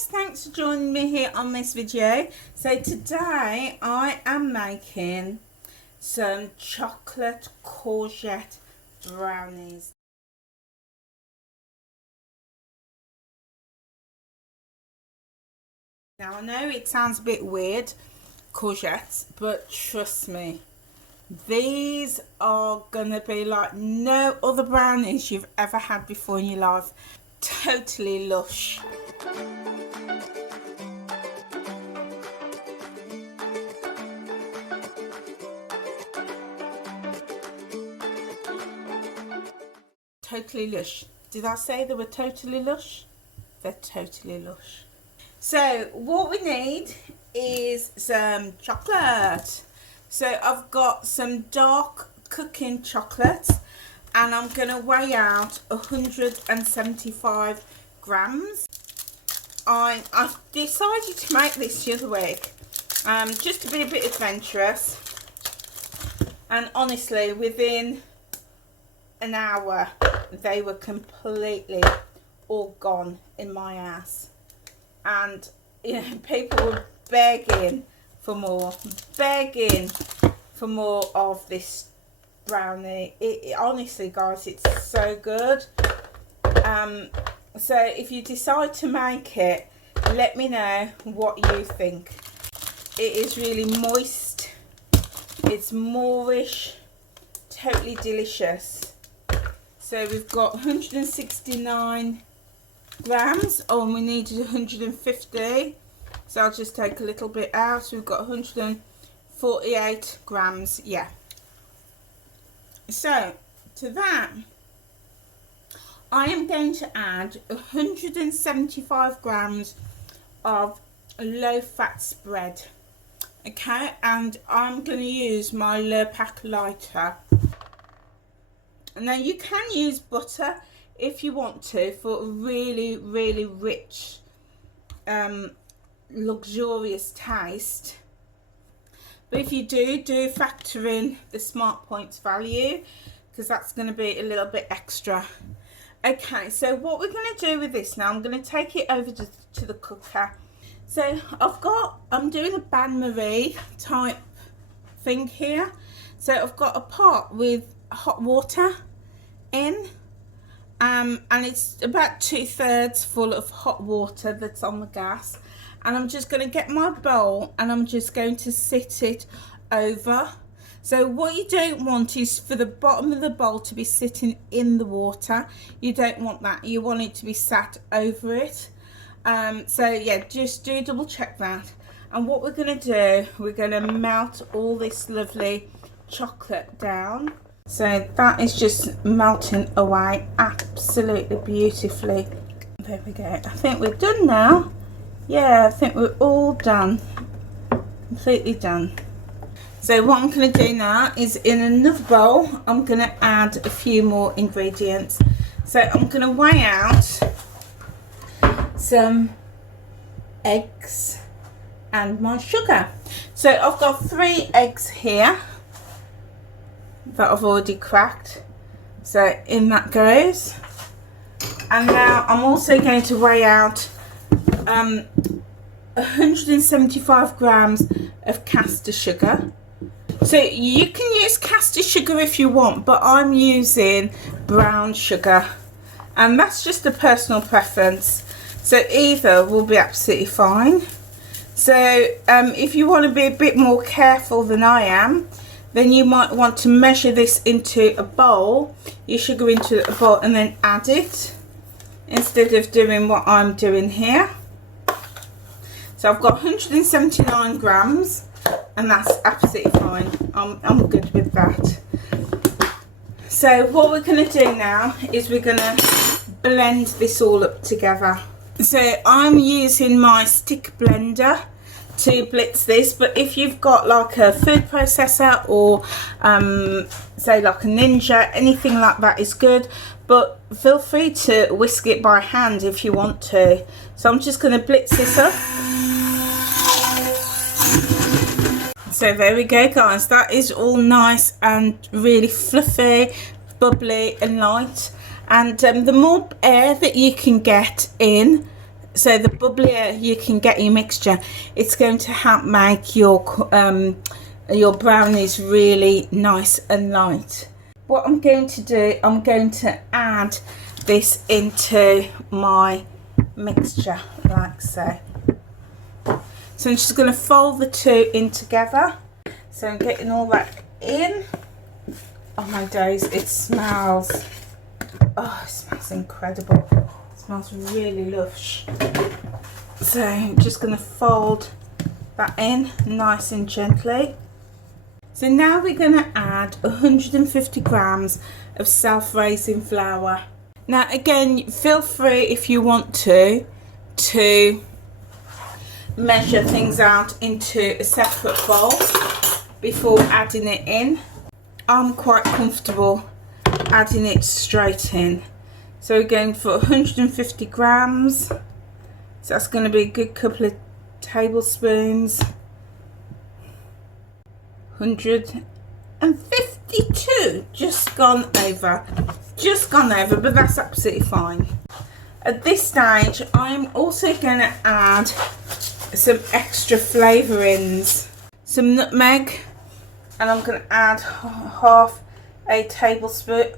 guys, thanks for joining me here on this video. So today I am making some chocolate courgette brownies. Now I know it sounds a bit weird, courgettes, but trust me, these are gonna be like no other brownies you've ever had before in your life. Totally lush. Totally lush. Did I say they were totally lush? They're totally lush. So what we need is some chocolate. So I've got some dark cooking chocolate and I'm going to weigh out 175 grams. I decided to make this the other week just to be a bit adventurous, and honestly within an hour they were completely all gone in my ass, and you know, people were begging for more of this brownie. It honestly guys, it's so good. So if you decide to make it, let me know what you think. It is really moist, it's moorish, totally delicious. So we've got 169 grams. Oh, we needed 150, so I'll just take a little bit out. So we've got 148 grams. Yeah. So to that I am going to add 175 grams of low fat spread. Okay, and I'm going to use my Le Pack lighter. Now you can use butter if you want to for a really rich luxurious taste, but if you do factor in the Smart Points value, because that's going to be a little bit extra. Okay, so what we're going to do with this now, I'm going to take it over to the cooker. So I'm doing a bain-marie type thing here. So I've got a pot with hot water in, and it's about 2/3 full of hot water that's on the gas, and I'm just going to get my bowl and I'm just going to sit it over. So what you don't want is for the bottom of the bowl to be sitting in the water. You don't want that. You want it to be sat over it. So yeah, just do double check that. And what we're going to do, we're going to melt all this lovely chocolate down. So that is just melting away absolutely beautifully. There we go. I think we're done now. Yeah, I think we're all done. Completely done. So what I'm going to do now is, in another bowl, I'm going to add a few more ingredients. So I'm going to weigh out some eggs and my sugar. So I've got 3 eggs here that I've already cracked. So in that goes. And now I'm also going to weigh out 175 grams of caster sugar. So you can use caster sugar if you want, but I'm using brown sugar, and that's just a personal preference, so either will be absolutely fine. So if you want to be a bit more careful than I am, then you might want to measure this into a bowl, your sugar into a bowl, and then add it instead of doing what I'm doing here. So I've got 179 grams, and that's absolutely fine. I'm good with that. So what we're going to do now is we're going to blend this all up together. So I'm using my stick blender to blitz this, but if you've got like a food processor or say like a Ninja, anything like that is good, but feel free to whisk it by hand if you want to. So I'm just going to blitz this up. So there we go guys, that is all nice and really fluffy, bubbly and light, and the more air that you can get in So the bubblier you can get your mixture, it's going to help make your brownies really nice and light. What I'm going to do, I'm going to add this into my mixture like so. So I'm just going to fold the two in together. So I'm getting all that in. Oh my days, it smells, oh, it smells incredible. It smells really lush. So I'm just going to fold that in nice and gently. So now we're going to add 150 grams of self-raising flour. Now again, feel free if you want to measure things out into a separate bowl before adding it in. I'm quite comfortable adding it straight in. So we're going for 150 grams. So that's going to be a good couple of tablespoons. 152, just gone over, but that's absolutely fine. At this stage, I'm also going to add some extra flavourings, some nutmeg, and I'm going to add half a tablespoon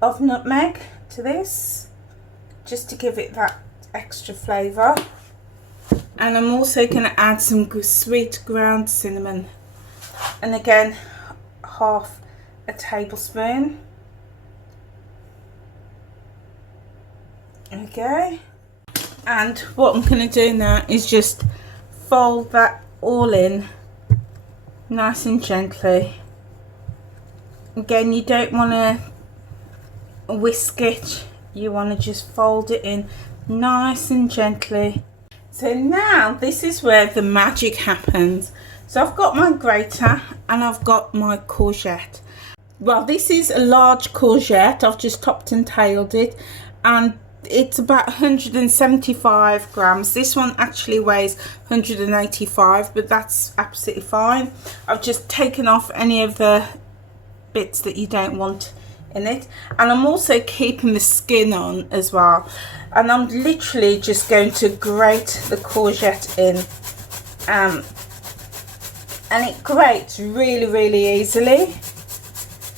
of nutmeg to this, just to give it that extra flavour. And I'm also going to add some sweet ground cinnamon, and again half a tablespoon. Okay, and what I'm going to do now is just fold that all in nice and gently. Again, you don't want to whisk it, you want to just fold it in nice and gently. So now this is where the magic happens. So I've got my grater and I've got my courgette. Well, this is a large courgette. I've just topped and tailed it, and it's about 175 grams. This one actually weighs 185, but that's absolutely fine. I've just taken off any of the bits that you don't want in it, and I'm also keeping the skin on as well. And I'm literally just going to grate the courgette in, and it grates really easily.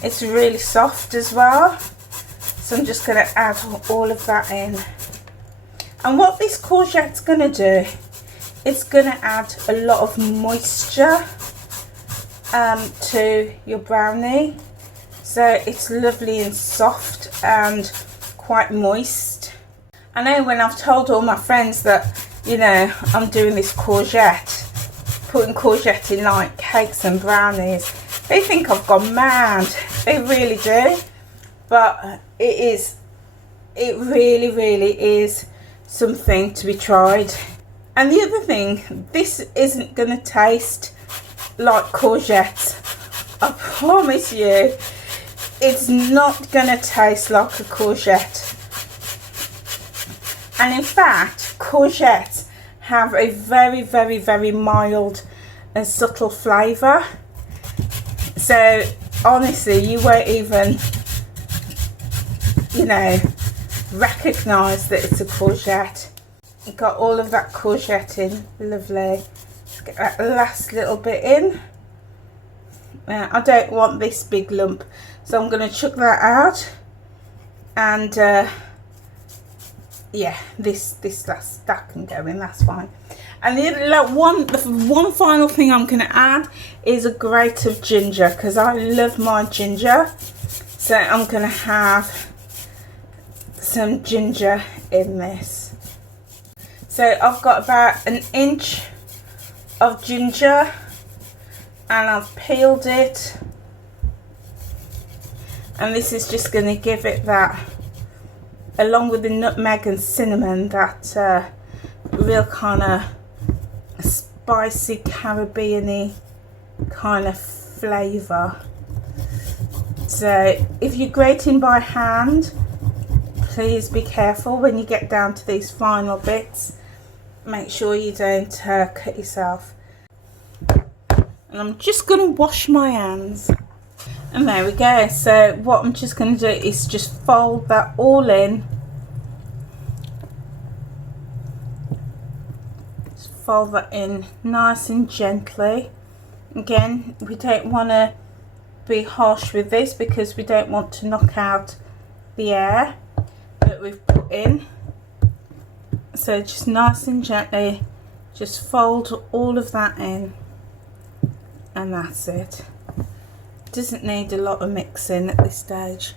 It's really soft as well. So I'm just going to add all of that in. And what this courgette's going to do, it's going to add a lot of moisture to your brownie. So it's lovely and soft and quite moist. I know when I've told all my friends that, you know, I'm doing this courgette, putting courgette in like cakes and brownies, they think I've gone mad. They really do. But it really is something to be tried. And the other thing, this isn't going to taste like courgettes. I promise you, it's not going to taste like a courgette. And in fact, courgettes have a very mild and subtle flavour. So honestly, you won't even, you know, recognise that it's a courgette. You've got all of that courgette in, lovely. Let's get that last little bit in. I don't want this big lump, so I'm going to chuck that out. And yeah, that can go in, that's fine. And the one final thing I'm going to add is a grate of ginger, because I love my ginger. So I'm going to have some ginger in this. So I've got about an inch of ginger, and I've peeled it. And this is just going to give it that, along with the nutmeg and cinnamon, that real kind of spicy Caribbean-y kind of flavour. So if you're grating by hand, please be careful when you get down to these final bits. Make sure you don't cut yourself. And I'm just going to wash my hands. And there we go. So what I'm just going to do is just fold that all in fold that in nice and gently. Again, we don't want to be harsh with this because we don't want to knock out the air that we've put in. So just nice and gently, just fold all of that in, and that's it. Doesn't need a lot of mixing at this stage.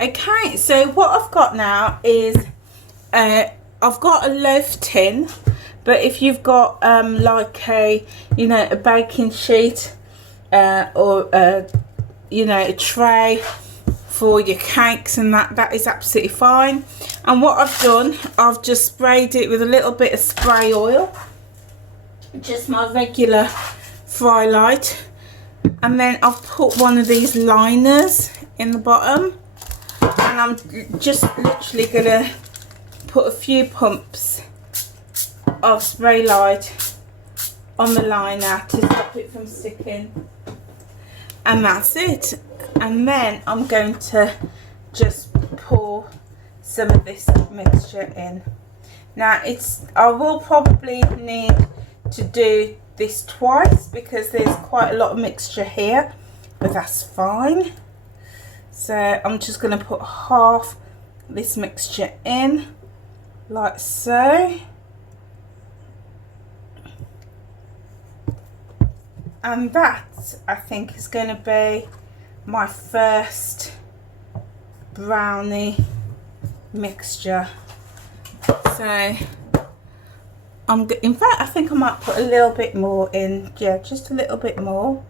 Okay, so what I've got now is I've got a loaf tin, but if you've got like a a baking sheet or a tray for your cakes and that is absolutely fine. And what I've done, I've just sprayed it with a little bit of spray oil, just my regular fry light, and then I've put one of these liners in the bottom, and I'm just literally gonna put a few pumps of spray light on the liner to stop it from sticking, and that's it. And then I'm going to just pour some of this mixture in. Now I will probably need to do this twice because there's quite a lot of mixture here, but that's fine. So I'm just going to put half this mixture in like so, and that I think is going to be my first brownie mixture. So in fact I think I might put a little bit more in, yeah, just a little bit more.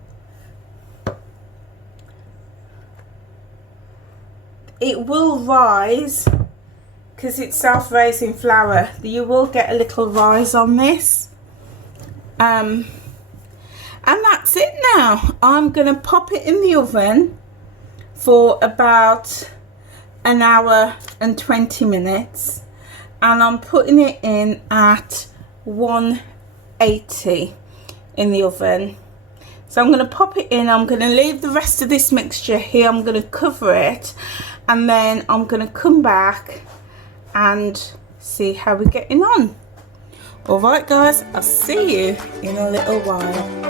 It will rise because it's self-raising flour. You will get a little rise on this. And that's it now. I'm going to pop it in the oven for about an hour and 20 minutes. And I'm putting it in at 180 in the oven. So I'm going to pop it in. I'm going to leave the rest of this mixture here. I'm going to cover it. And then I'm going to come back and see how we're getting on. Alright guys, I'll see you in a little while.